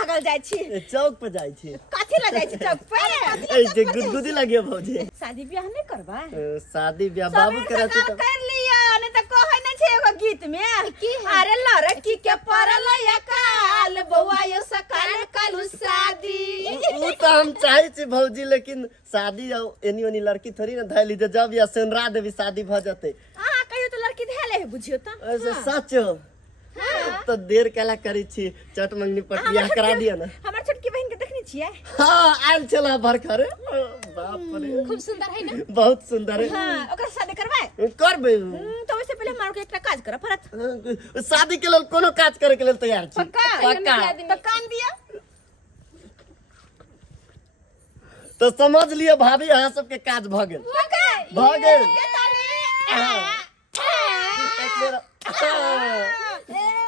भागल जाय छी चौक पे जाय छी कथि ल जाय छी चौक पे ए जे गुदगुदी लगियो भौजी शादी ब्याह नहीं करबा शादी ब्याह बाबू करत तो कर लिया नहीं तो कहै न छे एगो गीत में अरे लड़की के परल या काल बौआ यो सकाल कालू शादी वो तो हम चाहे छी भौजी लेकिन शादी एनी ओनी लड़की थोड़ी ना धैली जब या सेनरा देवी शादी भ जते हां कहियो तो लड़की धैले है बुझियो त ऐसे सच तो देर कला करी छी चट मंगनी पर बियाह करा दिया ना हमर छोटकी बहन के देखनी छियै हां आइल चला भरखरे बाप रे खूब सुंदर है ना बहुत सुंदर है हां ओकरा शादी करबे करबे तो उससे पहले हमार के एकटा काज कर फरत शादी के लेल कोनो काज करे के लेल तैयार छी पक्का तो कान दिया तो समझ लियो भाभी अहाँ सबके काज भ गेल भ गेल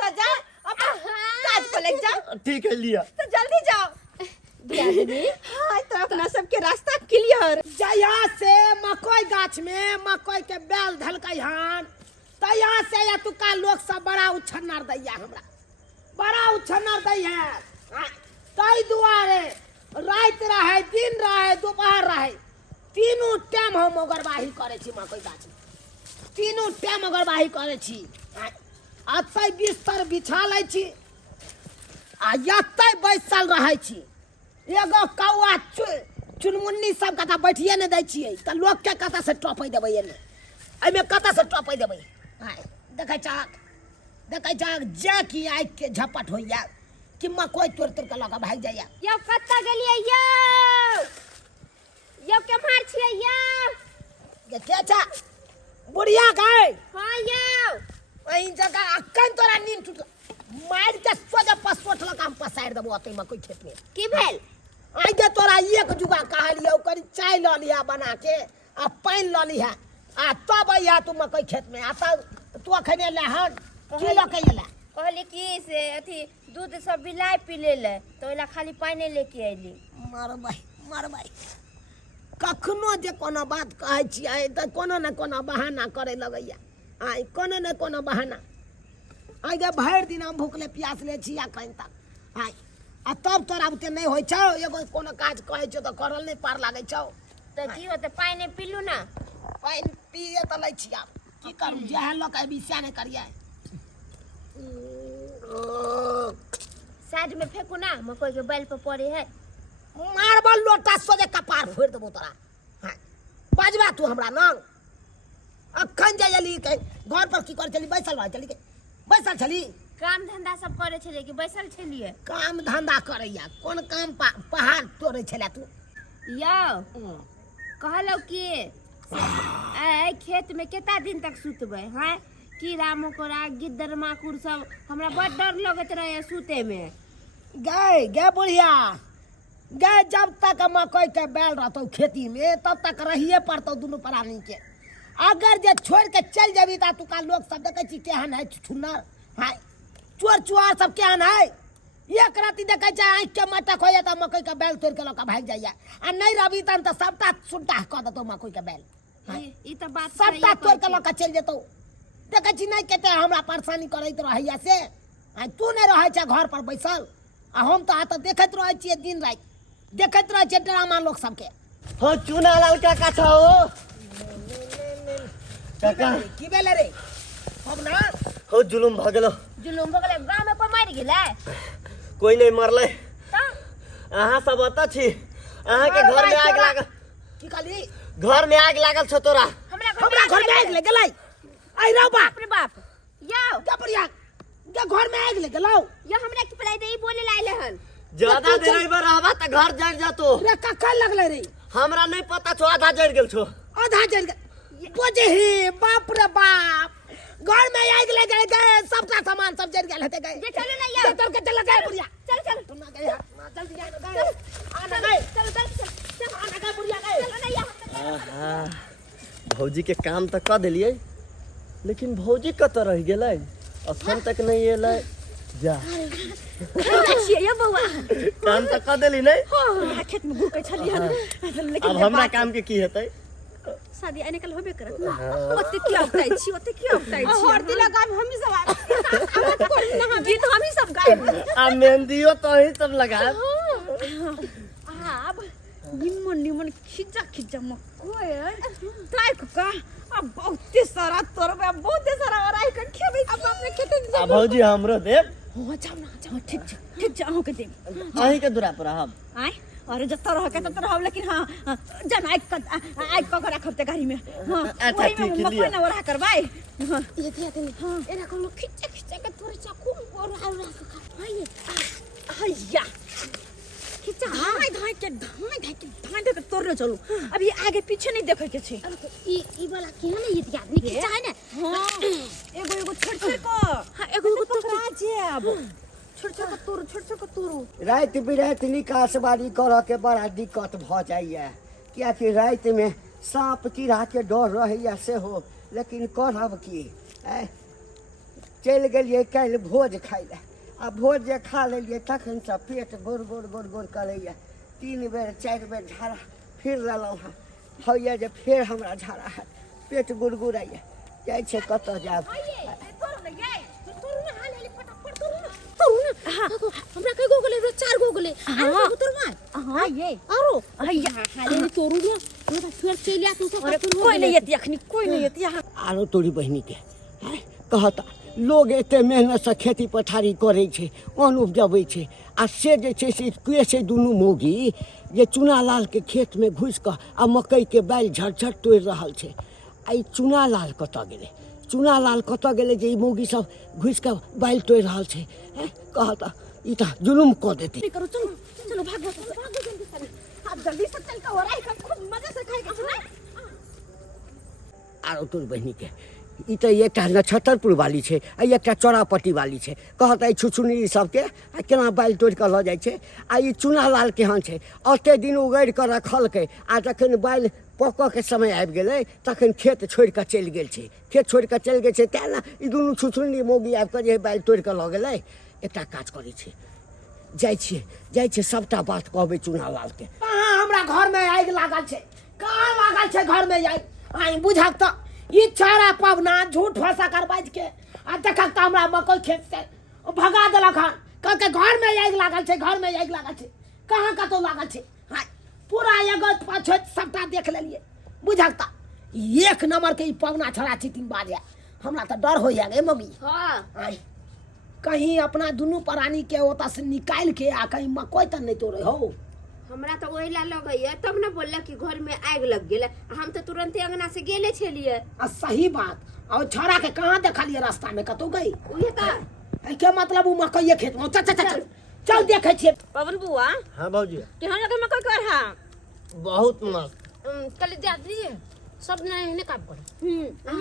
तो जा अपन काज पे लग जा ठीक है लिया तो जल्दी जाओ हां तो अपना सबके रास्ता क्लियर जया से मकई गाछ में मकई के बैल धलकै हन तया से एतुका लोग सब बड़ा उछन्नर दैया हमरा बड़ा उछन्नर दैया तै दुआरे रात रहे दिन रहे दोपहर रहे तीनों टाइम हम अगरबाही करे छी मकई गाछ में तीनों टाइम अगरबाही करे छी अतै बिस्तर बिछा लै छी आ एतै बैसल रहे छी एगो कौआ चुनमुन्नी सब कथा बैठिए ने दै छियै त लोग के कथा से टपै देबै एने एमे कथा से टपै देबै देखै छक जे की आइ के झपट होइया कि मकई तोड़ तोड़ के लगा भाग जाइया यो कत्ता गेलियै यो के मार छियै यो के छा बुढ़िया गए हां यो वही जगह अक्कन तोरा नींद टूट मार के सोजा पसोट लगा हम पसार देबो अतै मकई खेत में की भेल आई जे तोरा एक जुगा कहलियो ओकर चाय ल लिया बना के आ पानी ल लिया आ तब या तू मकई खेत में आ तू अखने लहन की ल के एला कहली की से अथी दूध सब बिलाय पी ले तो एला खाली पानी लेके आइली मरबै कखनो जे कोनो बात कहै छियै त कोनो न कोनो बहाना करे लगैया आई कोनो न कोनो बहाना आई गे भरि दिन हम भूखले प्यासले छी आ कहीं तक आई आ तब तोरा बुते नहीं होय छौ एगो कोनो काज कहै छौ त करल नहीं पार लागै छौ तो की होते पानी पीलू ना पानी पिए त लै छी आब की करू जेहन लोग के बिस्या नहीं करिए साइड में फेंकू ना मकई के बैल पे पड़े है मारबल लोटा सोजे कपार फोड़ देबो तोरा हां बाजबा तू हमरा नंग अखन जायली के घर पर की कर चली बैसल छली काम धंधा सब करे छले कि बैसल छलिए काम धंधा करैया कोन काम पहाड़ तोड़े छले तू यो कहलो कि ए खेत में केता दिन तक सुतबै हैं कीड़ा मकोड़ा गिद्दर माकुर सब हमरा बड़ डर लगत रहे सुते में गे बुढ़िया गे जब तक मकई के बैल रहतौ खेती में तब तक रहिए पड़तौ दोनों प्राणी के अगर जे छोड़ के चल जेबी त तू का लोग सब देखे छी केहन है छुन्नर हाय चोर चुआर सब केहन है एक राती देखे छ आंख के मटक होया त मकई के बैल तोड़ के लका भाग जाइया आ नहीं रबी तन त सबटा सुंटा क देतो मकई के बैल ई त बात सबटा तोड़ के लका चल जेतौ देखे छी नहीं केते हमरा परेशानी करैत रहैया से आ तू नहीं रहै छ घर पर बैसल आ हम त आ त देखैत रहै छी दिन रात देखैत रहै छी ड्रामा लोग सबके हो चुना लाल काका छ हो काका की भेले रे हम ना हो जुलुम भ गेलो गांव में कोई मर गेलै कोई नहीं मरले त अहाँ सब अत छी अहाँ के घर में आग लागल की कहली घर में आग लागल छ तोरा हमरा घर में आग लग गेलै आई रो बाप रे बाप यो गबरिया के घर में आग लग गेलौ यो हमरा के पलाई दे बोले लाइले हन ज्यादा देर में रहबा त घर जड़ जातो रे कक्का लगले रे हमरा नहीं पता छ आधा जड़ गेल छो आधा जड़ गेल बोझे हे बाप रे बाप घर में आग लग गए सबका सामान सब जड़ गेल हेते गए जे चलो ना यार चल के चल गए बुढ़िया चल तुम ना गए ना जल्दी गए आना गए चल आना गए बुढ़िया गए चलो ना यार भौजी के काम त क देलिए लेकिन भौजी कत रह गेलै अखन तक नहीं एलै जा छियै यो बौआ काम त क देली नहीं हां खेत में घुकै छलिए लेकिन अब हमरा काम के की हेतै शादी आने कल होबे करत ना ओते की अपताई छी हर दिला गाय हम ही सब गीत हम ही सब गाय आ मेहंदियो तो ही सब लगा अब निमन निमन खिचा मकोय ताई का अब बहुते सारा तोरबे बहुते सारा और आई कर खेबे अब अपने खेते आ भौजी हमरो देव हो जाओ ना जाओ ठीक जाओ के दे अहीं के दूरा पर हम आय अरे जत्ता रह के तत्ता रह लेकिन हां जन आई का रखते गाड़ी में हां अच्छा ठीक है मकोय ना और करवाई ये हां एना को खिचा के तोरे चाकू और आए हैया खिचा धाई के तोड़ने चलू अभी आगे पीछे नहीं देखे के छे ई वाला केहन है ये आदमी खिचा है ना हां एगो छोड़ को हां एगो तो काजे अब छोड़ को तोरू रात बिरात निकासबारी कर के बड़ा दिक्कत भ जाइए कियाकि रात में सांप कीड़ा के डर रहे से हो लेकिन करब की चल गलिए कल भोज खाई ले आ भोज जे खा लेलिए तखन से पेट गोर करैया 3 बेर 4 बेर झाड़ा फिर लेलहुँ हाँ होइए जे फेर हमरा झाड़ा है पेट गुड़गुड़ाइए जाइ छै कतऽ जाब हमरा कई गो गेले 4 गो गेले हां तोर मार हां ये आरो हैया हाले तोरू दिया हमरा फिर चल आ तू सब कोई नहीं येती अखनी कोई नहीं येती आरो तोरी बहिनी के कहता लोग एते मेहनत से खेती पथारी करे छे अन्न उपजबै छे आ से जे छे से के से दुनू मौगी जे चुनालाल के खेत में घुस क आ मकई के बाल झट तोड़ रहल छे आई चुनालाल कतऽ गेलै चुनालाल कतऽ गेलै जे ई मौगी सब घुस के बाल तोड़ रहल छे कहता ई त जुलुम क देते करो चलो भागो जल्दी से आप जल्दी से चल के और आई का खूब मजे से खाए के सुना आरो तोर बहिनी के ई त एकटा नक्षत्रपुर वाली छे आ एकटा चौरापट्टी वाली छे कहता ई छुछुनी सबके आ केना बाल तोड़ के ल जाइ छे आ ई चुनालाल केहन छे ओते दिन उगैड़ के रखल के आ जखन बाल पक के समय आबि गेलै तखन खेत छोड़ के चलि गेल छे खेत छोड़ के चलि गेल छे तें ना ई दुनू छुछुनी मौगी आबि के जे बाल तोड़ के ल गेलै एकटा काज करै छे जाइ छे सबटा बात कहबै चुनालाल के कहाँ हमरा घर में आग लागल छे कहाँ लागल छे घर में आग आई बुझक त ई चारा पवना झूठ फसा कर बाज के आ देखक त हमरा मकई खेत से भगा देलक हन कह के घर में आग लागल छे घर में आग लागल छे कहाँ कतो लागल छे हाय पूरा एगो पाछो सबटा देख लेलिए बुझक त एक नंबर के ई पवना छड़ा चिटिंग बाजे हमरा त डर होइया गे मगी हां आई कहीं अपना दुनू प्राणी के ओता से निकाल के आ कहीं मकई त नहीं तोड़े हो हमरा तो ओहिला लगैया तब न बोलला कि घर में आग लग गेले हम तो तुरंत अंगना से गेले छलिए आ सही बात और छोरा के कहाँ देखलिए रास्ता में कतो गई उहे त के मतलब उ मकई खेत में चल देखे छिए पवन बुआ हां भौजी केहन लगे मकई कर हां बहुत मस्त कल जा दीजिए सब ने काम कर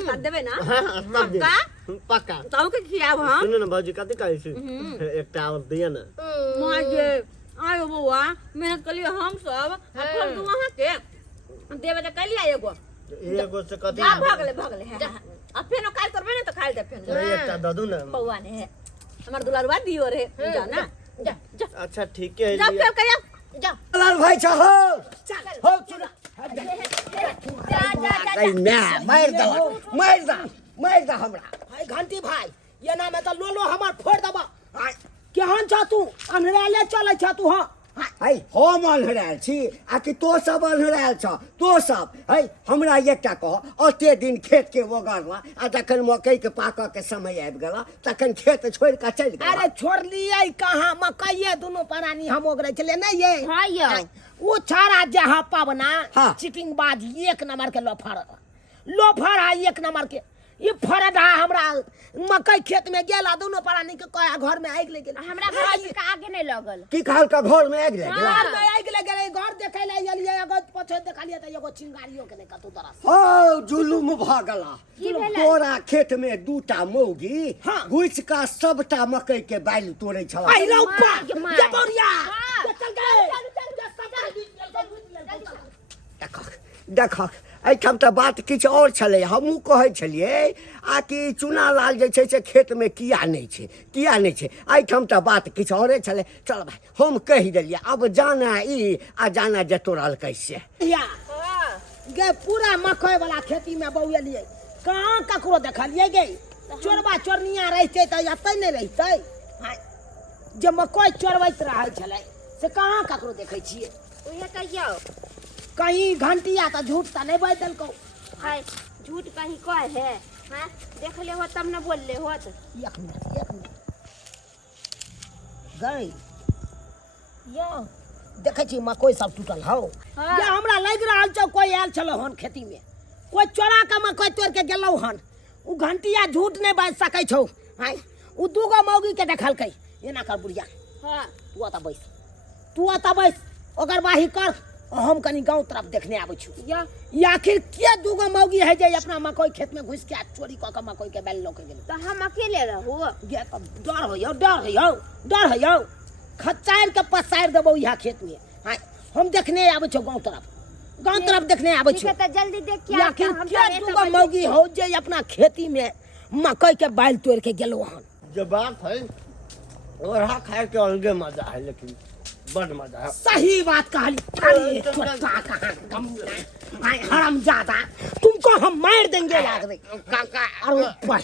कर देबे ना हां सब दिन पक्का ताऊ के खियाब हां सुनो ना भौजी कथी कहै छी एकटा और दिया ना माजे आयो बुआ मेहनत कलिए हम सब फल तू वहां के देबे त कलिया एगो से कथी भागले अब फेनो काल करबे ना तो खाइल दे फेनो एकटा ददू ना बउआ ने है हमर दुलारवा दियो रे जा ना जा अच्छा ठीक है जा फेर करिया जा लाल भाई हो चुना जा कहीं मैं मार दा हमरा भाई घंटी भाई ये नाम है तो लो हमार फोड़ दबा केहन छ तू अनराले चले छ तू हां है हम अनहरायल छी आ कि तो सब अनहरायल छ तो सब है हमरा एकटा कह ओते दिन खेत के ओगरला आ जखन मकई के पाक के समय आबि गेला तखन खेत छोड़ के चलि गेला अरे छोड़ लिए कहाँ मकई दोनों प्राणी हम ओगरे चले नहीं ये हां यो वो छाड़ा जहाँ पवना हाँ। चिटिंग बाज एक नंबर के लोफर है एक नंबर के ये फरद है हमरा मकई खेत में गेला दोनों प्राणी के कहा घर में आग ले गेल हमरा घर के आगे नहीं लगल की कहल का घर में आगि लग गेला घर में आग ले गेले घर देखे ले गेलिए एगो पछे देखलिए त एगो चिंगारियो के नहीं कतौ तरस हो जुलुम भ गेला की भेलै? तोरा खेत में दूटा मौगी हाँ। घुस का सबटा मकई के बाल तोड़े छला आई लो पा माय। जबरिया हाँ। चल देखक देखक एहिठाम तऽ बात किछु और छलै हमहूँ कहै छलियै आ कि चुनालाल जे छै से खेत में किया नहीं छै एहिठाम तऽ बात किछु औरे छलै चल भाई हम कहि देलियै अब जाना ई आ जाना जे तोड़ल कैसे या गे पूरा मकई वाला खेती में बौएलिए कहाँ ककरो देखलिए गे चोरबा चोरनिया रहते तो एते नहीं रहते जे मकई चोरबैत रहै छलै से कहाँ ककरो देखै छियै। उहे कहियो कहीं घंटिया तऽ झूठ तऽ नहीं बाज देलकौ। हाय झूठ कहीं कहे है हाँ देख ले हो तब न बोल ले होत। एक मिनट गई यो देखै छी मकई सब टूटल हौ। हाँ। ये हमरा लग रहल छौ कोई आयल छलो हन खेती में, कोई चोरा के मकई तोड़ के गेलौ हन। उ घंटिया झूठ नहीं बाज सकै छौ। हाय उ दूगो मौगी के देखलकै एना कर बुढ़िया। हाँ तू आता बैस ओकर बाही कर। हम कनी गांव तरफ देखने आबै छु। या ये आखिर के दूगो मौगी है जे अपना मकई खेत में घुस के चोरी क के मकई के बैल लके गेल। तो हम अकेले रहू ये तो डर है यो खच्चार के पसार देबो यहाँ खेत में। हाय हम देखने आबै छु गांव तरफ देखने आबै छु। तो जल्दी देख के ये आखिर के दूगो मौगी हो जे अपना खेती में मकई के बैल तोड़ के गेलो हन। जो बात है ओढ़ा खाए के अलगे मजा है, लेकिन बड़ मजा है। सही बात कहली। अरे छोटा कहाँ कम भाई हरामजादा, तुमको हम मार देंगे याद रे। अरे भाई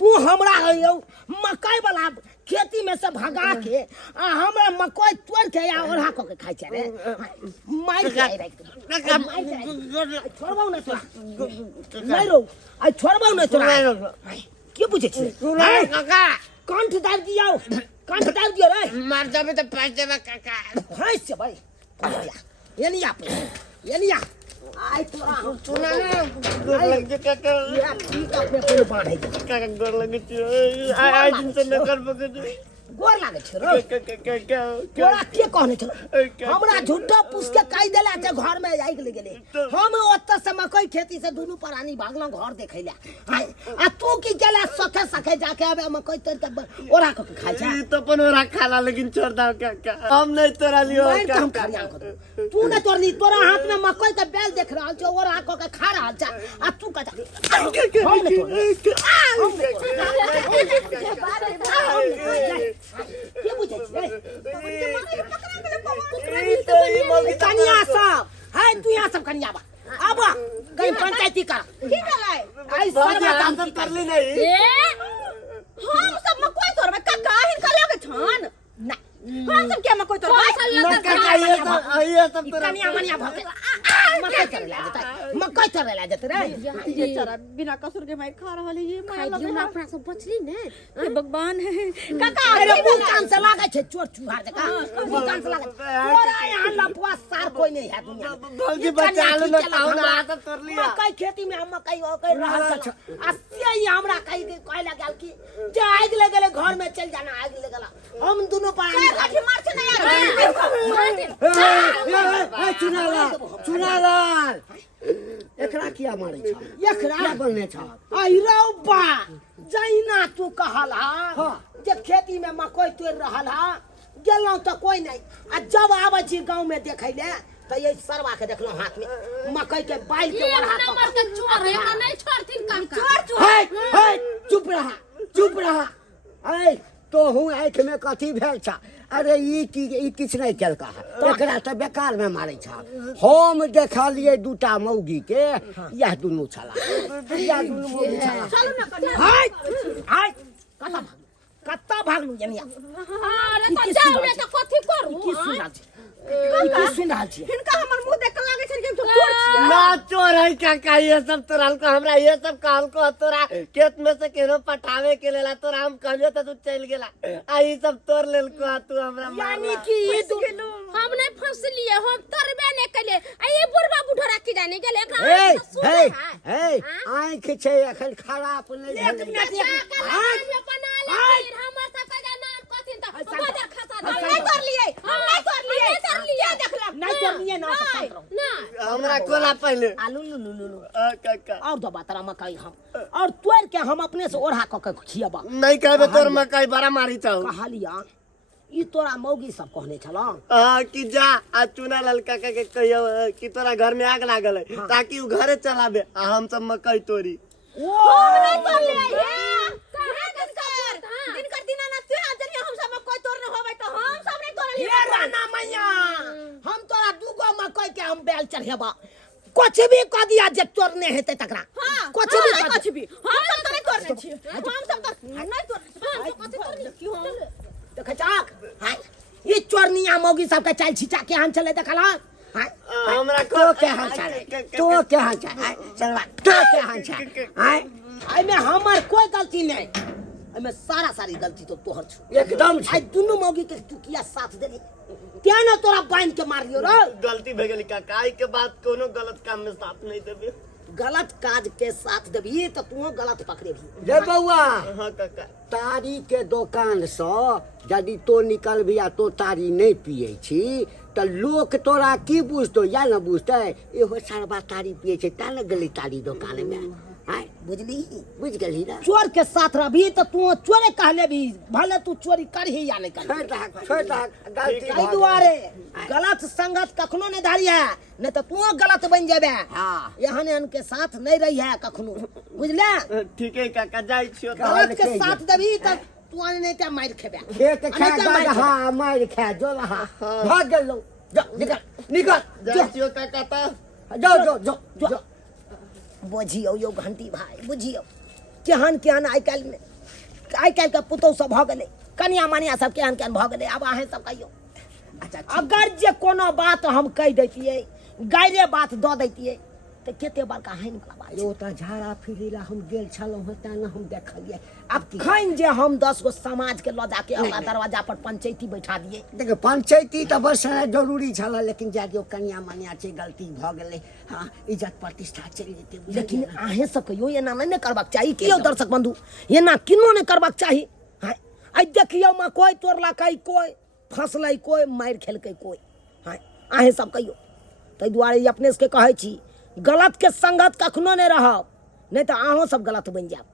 तू हमरा हो मकई वाला खेती में से भगा के आ हमरा मकई तोड़ के या ओढ़ा क के खाइ छै रे। मार जाए रे छोड़बौ न तोरा नहीं रो आई छोड़बौ न तोरा। के बुझे छी काका कंठ दाब दियो रे। मार जाबे तो पास देबे काका। हाय से भाई ये लिया आई तोरा सुना ना गोर लग जे काका। ये ठीक अपने कोई बांधे काका गोर लगे छी आई दिन से न कर पके गोर लागे छ रे। तोरा के कहने छ हमरा झूठा पूछ के कहि देला जे घर में आइ गेले। हम ओत्त से मकई खेती से दुनू प्राणी भागलो घर देखैला। हाय आ तू की केला सखे जाके आबे मकई तोड़ के ओरा क के खाइ छ। तो अपन ओरा खाला, लेकिन छोड़ दो काका हम नहीं तोरा लियो हम खरिया कर तू ने तोरनी तोरा हाथ में मकई के बेल देख रहल छ ओरा क के खा रहल छ आ तू का के बुझे कनिया सब है तू यहाँ सब कनिया बा अब कहीं पंचायती कर की भेलै आई सर्वे काम काम कर ली नहीं। हम सब मकई तोड़बै काका हिनका लगे छन ना हम सब के मकई तोड़बै ना काका ये सब तोरा कनिया मनिया भके मकई करे ला जते रे। ये चरा बिना कसूर के मार खा रहल है। ये मार लगे हम अपना सब बचली ने हे भगवान काका अरे वो काम से लागे छे चोर चुहार जका वो काम से लागे तोरा यहाँ लफुआ सार कोई नहीं है दुनिया में। भौजी बचा लो ना ताऊ ना हाथ तोड़ लिया। मकई खेती में हम मकई ओकई रहल छ आ से ही हमरा कहि कहला गेल कि जे आग लगले घर में चल जाना आग लगला हम दोनों प्राणी काठी मार छ ना यार चुनालाल एकरा किया मारे छ? एकरा क्या बनने छ? आई रौबा जैना तू कहल हा जे खेती में मकई तोड़ रहल हा गेलौं तो कोई नहीं आ जब आबै छी गांव में देखै ले तो ये सरवा के देखलो हाथ में मकई के बाइल के ओढ़ा नंबर के चोर है का नहीं छोड़थिन काका। है चुप रहा ऐ तो हूँ आँख में कथी भेल छ? अरे ई किछ नहीं केलका है एकरा तो बेकार में मारे छ। हम देखलिए दूटा मौगी के यह दुनू छला चलू ना कनिया हाय हाय कत्ता भागलू जनिया अरे तो जाऊ रे तो कथि करू की सुन रहल छी हिनका हमर मुंह देख के लागे छै कि हम चोर छी। ना चोर है काका ये सब तोरा को हमरा ये सब कहल को तोरा खेत में से केनो पटावे के लेला तोरा हम कहलियो त तू चल गेला आ ई सब तोड़ लेल को तू हमरा यानी कि ये हम नहीं फंसलिए हम तरबे नहीं कले आ ये बुढ़वा बुढ़रा की जाने गेले एकरा हे आँख छै एखन खराब नहीं एक मिनट बना ले हमर सब का नाम कथिन त बदर खसा नहीं कर लिए हम नहीं कर लिए देखला नहीं करनिए ना तो संग रहो ना हमरा कोला पहले आलू लू काका और दबा तरा मकई हम और तोड़ के हम अपने से ओढ़ा क के खियाबा नहीं कहबे तोर मकई बड़ा मारी चाहू कहलिया ई तोरा मौगी सब कहने छला कि जा आ चुना लाल काका के कहियो कि तोरा घर में आग लागल है ताकि उ घरे चलाबे आ हम सब मकई तोड़ी। हम नहीं कर ले कहे दिन कर दिना ना से जनी हम सब मकई तोड़ने होबै तो हम सब नहीं तोड़ लिए। ये राना मैया हम तोरा दूगो मकई के हम बेल चढ़ेबा कुछ भी कह दिया जे तोड़ने हेते तकरा हां कुछ भी हम सब तो नहीं तोड़ने छी हम सब तो नहीं तोड़ने हम सब कथि तोड़ने की हम देखै मौगी सबके चाल छिचा के हम चले देखला हमरा तो के हाल चाल तो के हाल चाल चलवा तो के हाल चाल आय एमे हमर कोई गलती नहीं, एमे सारा सारी गलती तो तोहर छु। एकदम आई दुनु मौगी के तू किया साथ देली, क्या ना तोरा बांध के मारियो रे। गलती भे गेली काका, आई के बाद कोनो गलत काम में साथ नहीं देबे। गलत काज के साथ देबी तो तू गलत पकड़ेबी। रे बउआ हाँ काका। तारी के दुकान से यदि तो निकल भी आ तो तारी नहीं पिए छी तो लोग तोरा की बुझतो या न बुझते एहो सरबा तारी पिए छे ता न गली तारी दुकान में आय बुझली, बुझ गेली ना। चोर के साथ रहबी तो तू चोरे कहले भी, भले तू चोरी करही या नहीं करही। गलती एहि दुआरे गलत संगत कखनो नहीं धारी है, नहीं तो तू गलत बन जेबे। हाँ। यहाँ के साथ नहीं रही है कखनो, बुझले। ठीक है काका, जाई छियो। गलत के साथ देबी तो तू आने नहीं ते मार खेबे। खेत खा हाँ मार खा जो हाँ भाग गेल लो निकल निकल जाई छियो काका ता। जो बुझियो यो घंटी भाई, बुझियो केहन केहन आइ काल्हि के पुतौ सब भ गेलै, कनिया मनिया सब केहन केहन भ गेलै। अब अहें सब कहियो अच्छा अगर जे कोनो बात हम कह देतियै, गायरे बात दऽ देतियै तो केते बड़का हन बात। यो त झाड़ा फिरीला हम गेल छलौं हता न हम देखलिए। अब खैन जे हम 10 गो समाज के लऽ जाके हमरा दरवाजा पर पंचायती बैठा दिए। देखो पंचायती तो बस जरूरी छल, लेकिन जाके कनिया मनिया छै गलती भ गेलै। हाँ इज्जत प्रतिष्ठा चलि जेतै। लेकिन अहें सब कहियो एना नहीं करबाक चाही कि यौ दर्शक बंधु, एना किनो नहीं करबाक चाही। हां आई देखियो में कोई तोड़लकै, कोई फंसलै, कोई मार खेलकै, कोई हां अहें सब कहियो। तै दुआरे अपने से कहै छी गलत के संगत कखनो नहीं रहब, नहीं तो अहों सब गलत बन जाब।